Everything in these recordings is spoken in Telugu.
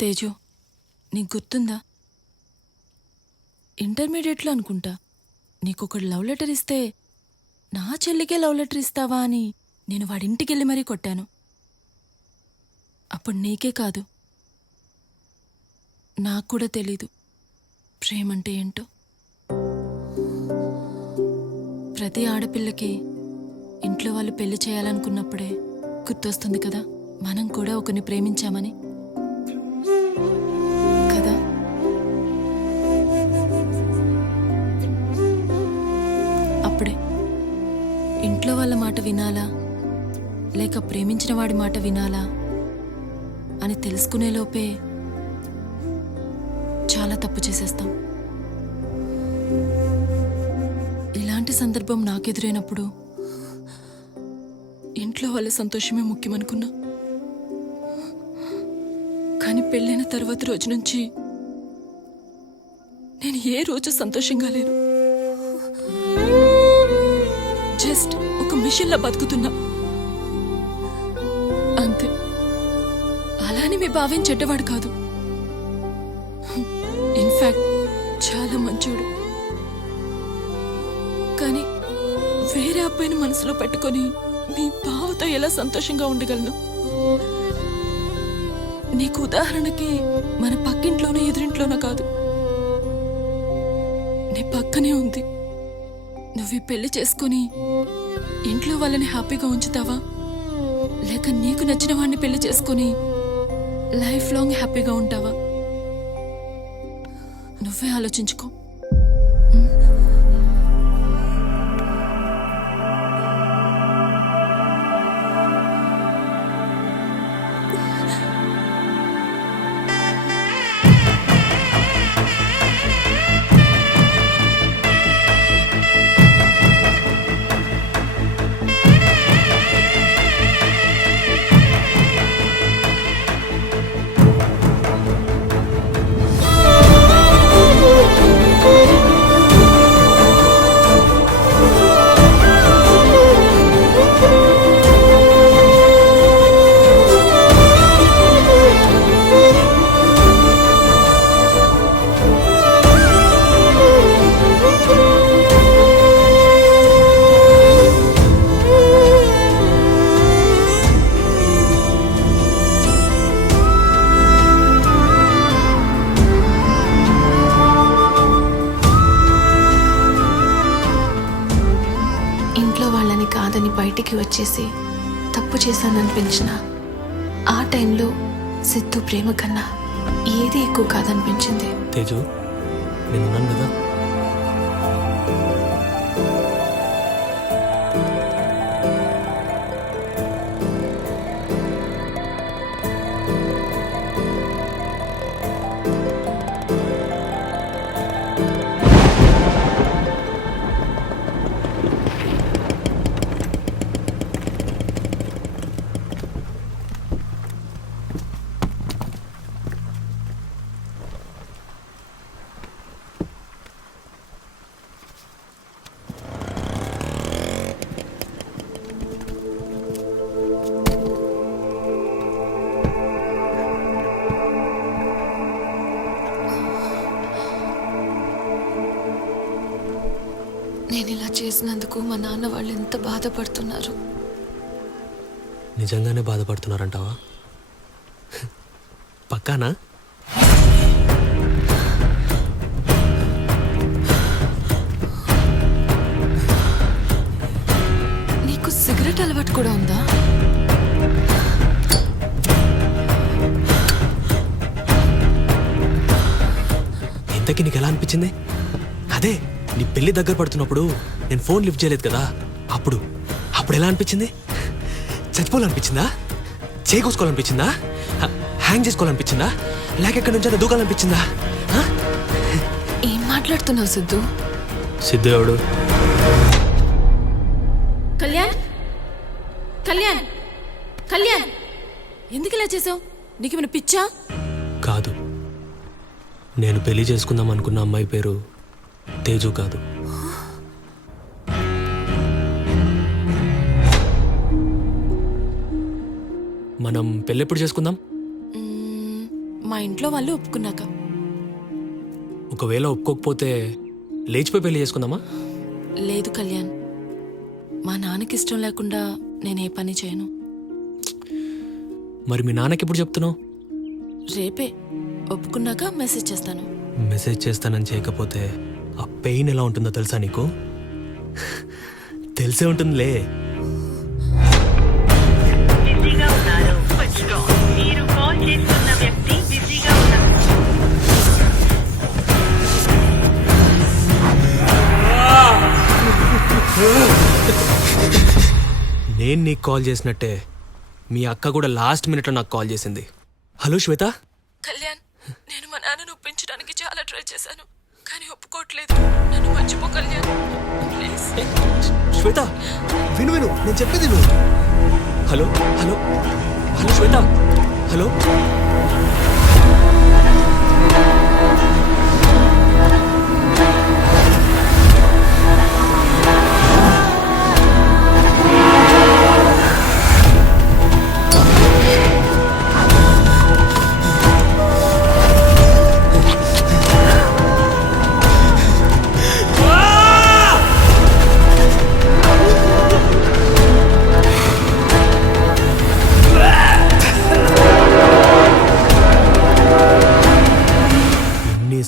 తేజు, నీకు గుర్తుందా? ఇంటర్మీడియట్లో అనుకుంటా నీకొకడు లవ్ లెటర్ ఇస్తే నా చెల్లికే లవ్ లెటర్ ఇస్తావా అని నేను వాడింటికెళ్ళి మరీ కొట్టాను. అప్పుడు నీకే కాదు, నాకు కూడా తెలీదు ప్రేమంటే ఏంటో. ప్రతి ఆడపిల్లకి ఇంట్లో వాళ్ళు పెళ్లి చేయాలనుకున్నప్పుడే గుర్తొస్తుంది కదా, మనం కూడా ఒకరిని ప్రేమించామని కదా. అప్పుడే ఇంట్లో వాళ్ళ మాట వినాలా లేక ప్రేమించిన వాడి మాట వినాలా అని తెలుసుకునేలోపే చాలా తప్పు చేసేస్తాం. ఇలాంటి సందర్భం నాకెదురైనప్పుడు ఇంట్లో వాళ్ళ సంతోషమే ముఖ్యమనుకున్నా. కానీ పెళ్ళైన తర్వాత రోజు నుంచి నేను ఏ రోజు సంతోషంగా లేను. జస్ట్ ఒక మిషన్లా బతుకుతున్నా అంతే. అలానే మీ బావేం చెడ్డవాడు కాదు, ఇన్ఫాక్ట్ చాలా మంచోడు. కానీ వేరే అబ్బాయిని మనసులో పెట్టుకొని మీ బావతో ఎలా సంతోషంగా ఉండగలను? నీకు ఉదాహరణకి మన పక్కింట్లోనో ఎదురింట్లోనో కాదు, నీ పక్కనే ఉంది. నువ్వు ఈ పెళ్లి చేసుకుని ఇంట్లో వాళ్ళని హ్యాపీగా ఉంచుతావా లేక నీకు నచ్చిన వాడిని పెళ్లి చేసుకుని లైఫ్ లాంగ్ హ్యాపీగా ఉంటావా? నువ్వే ఆలోచించుకో. కాదని బయటికి వచ్చేసి తప్పు చేశాననిపించిన ఆ టైంలో సిద్ధు ప్రేమ కన్నా ఏది ఎక్కువ కాదనిపించింది. తేజు, నేనున్నాను కదా. నేను ఇలా చేసినందుకు మా నాన్న వాళ్ళు ఎంత బాధపడుతున్నారు. నిజంగానే బాధపడుతున్నారంటావా? పక్కానా? నీకు సిగరెట్ అలవాటు కూడా ఉందా? ఇంతకీ నీకు ఎలా అనిపించింది? అదే నీ పెళ్లి దగ్గర పడుతున్నప్పుడు నేను ఫోన్ లిఫ్ట్ చేయలేదు కదా, అప్పుడు ఎలా అనిపించింది? చచ్చిపోవాలనిపించిందా? చేకూసుకోవాలనిపించిందా? హ్యాంగ్ చేసుకోవాలనిపించిందా? లేక ఎక్కడి నుంచి దూకాలనిపించిందా? ఏం మాట్లాడుతున్నావు సిద్ధు? సిద్ధు ఎవడు? కళ్యాణ్, కళ్యాణ్, కళ్యాణ్, ఎందుకు ఇలా చేసావు? నీకేమైనా పిచ్చా? కాదు, నేను పెళ్లి చేసుకుందాం అనుకున్న అమ్మాయి పేరు తేజు కాదు. మనం పెళ్ళెప్పుడు చేసుకుందాం? మా ఇంట్లో వాళ్ళు ఒప్పుకున్నాక. ఒకవేళ ఒప్పుకోకపోతే లేచిపోయి పెళ్లి చేసుకుందామా? లేదు కళ్యాణ్, మా నాన్నకి ఇష్టం లేకుండా నేనే పని చేయను. మరి మీ నాన్నకి ఎప్పుడు చెప్తున్నావు? రేపే ఒప్పుకున్నాక మెసేజ్ చేస్తాను. మెసేజ్ చేస్తానని చేయకపోతే ఆ పెయిన్ ఎలా ఉంటుందో తెలుసా నీకు? తెలిసే ఉంటుందిలే. బిజీగా ఉన్నారు. మీరు కాల్ చేస్తున్న వ్యక్తి బిజీగా ఉన్నారు. నేను నీకు కాల్ చేసినట్టే మీ అక్క కూడా లాస్ట్ మినిట్లో నాకు కాల్ చేసింది. హలో శ్వేత. కళ్యాణ్, నేను మా నాన్నను ఒప్పించడానికి చాలా ట్రై చేశాను, కానీ ఒప్పుకోవట్లేదు. నన్ను మర్చిపో కళ్యాణ్, ప్లీజ్. శ్వేత విను విను, నేను చెప్పేది నువ్వు. హలో హలో హలో శ్వేత, హలో.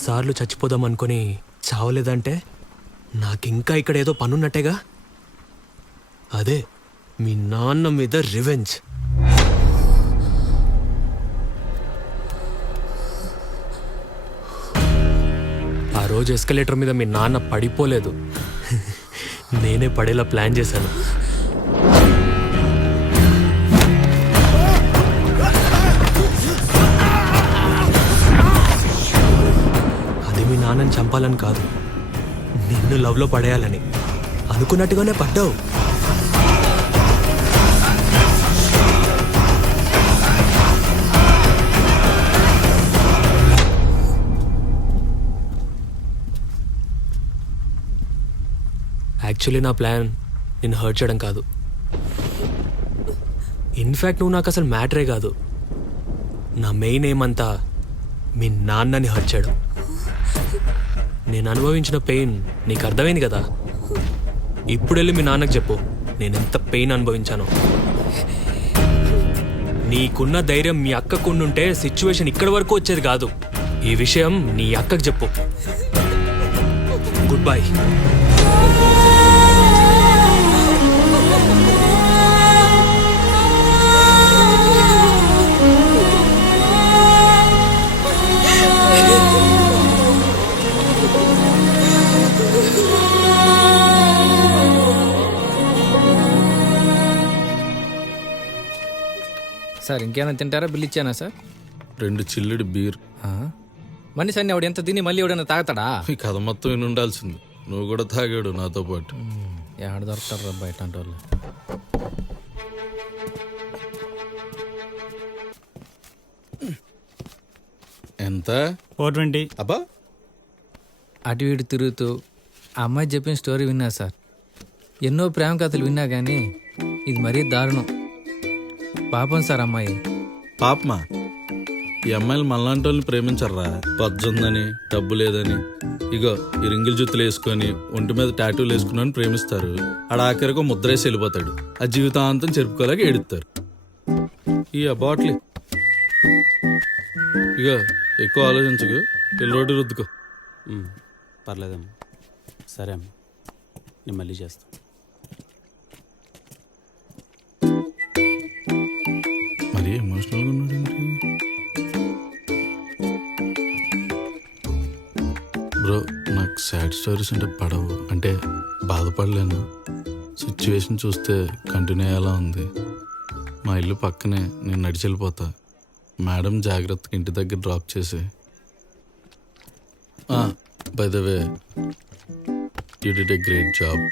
సార్లు చచ్చిపోదాం అనుకుని చావలేదంటే నాకింకా ఇక్కడ ఏదో పనున్నట్టేగా. అదే మీ నాన్న మీద రివెంజ్. ఆ రోజు ఎస్కలేటర్ మీద మీ నాన్న పడిపోలేదు, నేనే పడేలా ప్లాన్ చేశాను. మీ నాన్నని చంపాలని కాదు, నిన్ను లవ్లో పడేయాలని. అనుకున్నట్టుగానే పడ్డావు. యాక్చువల్లీ నా ప్లాన్ నిన్ను హర్ట్ చేయడం కాదు. ఇన్ఫ్యాక్ట్ నువ్వు నాకు అసలు మ్యాటరే కాదు. నా మెయిన్ ఏమంతా మీ నాన్నని హర్ట్ చేయడం. నేను అనుభవించిన పెయిన్ నీకు అర్థమైంది కదా. ఇప్పుడు వెళ్ళి మీ నాన్నకు చెప్పు నేనెంత పెయిన్ అనుభవించానో. నీకున్న ధైర్యం మీ అక్కకు ఉండుంటే సిచ్యువేషన్ ఇక్కడి వరకు వచ్చేది కాదు. ఈ విషయం నీ అక్కకు చెప్పు. Good bye. సార్ ఇంకేమైనా తింటారా? బిల్ ఇచ్చానా సార్? 2 చిల్లుడు బీర్. మనిషి అన్ని ఆవిడ ఎంత తిని మళ్ళీ ఎవడైనా తాగుతాడా? ఈ కథ మొత్తం విని ఉండాల్సింది. నువ్వు కూడా తాగాడు నాతో పాటు. ఎక్కడ దొరుకుతారు బయట అంటే వాళ్ళు. ఎంత? 420. అబ్బా, అటు ఇటు తిరుగుతూ ఆ అమ్మాయి చెప్పిన స్టోరీ విన్నా సార్. ఎన్నో ప్రేమ కథలు విన్నా కానీ ఇది మరీ దారుణం. పాపం సార్ అమ్మాయి. పాపమా? ఈ అమ్మాయిలు మనలాంటి వాళ్ళని ప్రేమించర్రా. పజ్జుందని, డబ్బు లేదని, ఇగో ఈ రింగిల్ జుత్తులు వేసుకొని ఒంటి మీద టాటూలు వేసుకున్నాను ప్రేమిస్తారు. ఆడ ఆఖరికి ముద్రేసి వెళ్ళిపోతాడు. ఆ జీవితాంతం చెరుపుకోలేక ఏడుస్తారు. ఈ బాటిల్ ఇగో ఎక్కువ ఆలోచించకు, వెళ్ళి రోడ్డు రుద్దుకో. పర్లేదమ్మా. సరే అమ్మా, నేను మళ్ళీ చేస్తాను. మరి ఎమోషనల్గా ఉన్నాడు బ్రో. నాకు సాడ్ స్టోరీస్ అంటే పడవు, అంటే బాధపడలేను. సిచ్యువేషన్ చూస్తే కంటిన్యూ అయ్యేలా ఉంది. మా ఇల్లు పక్కనే, నేను నడిచి వెళ్ళిపోతా. మేడం జాగ్రత్తగా ఇంటి దగ్గర డ్రాప్ చేసి. By the way, you did a great job.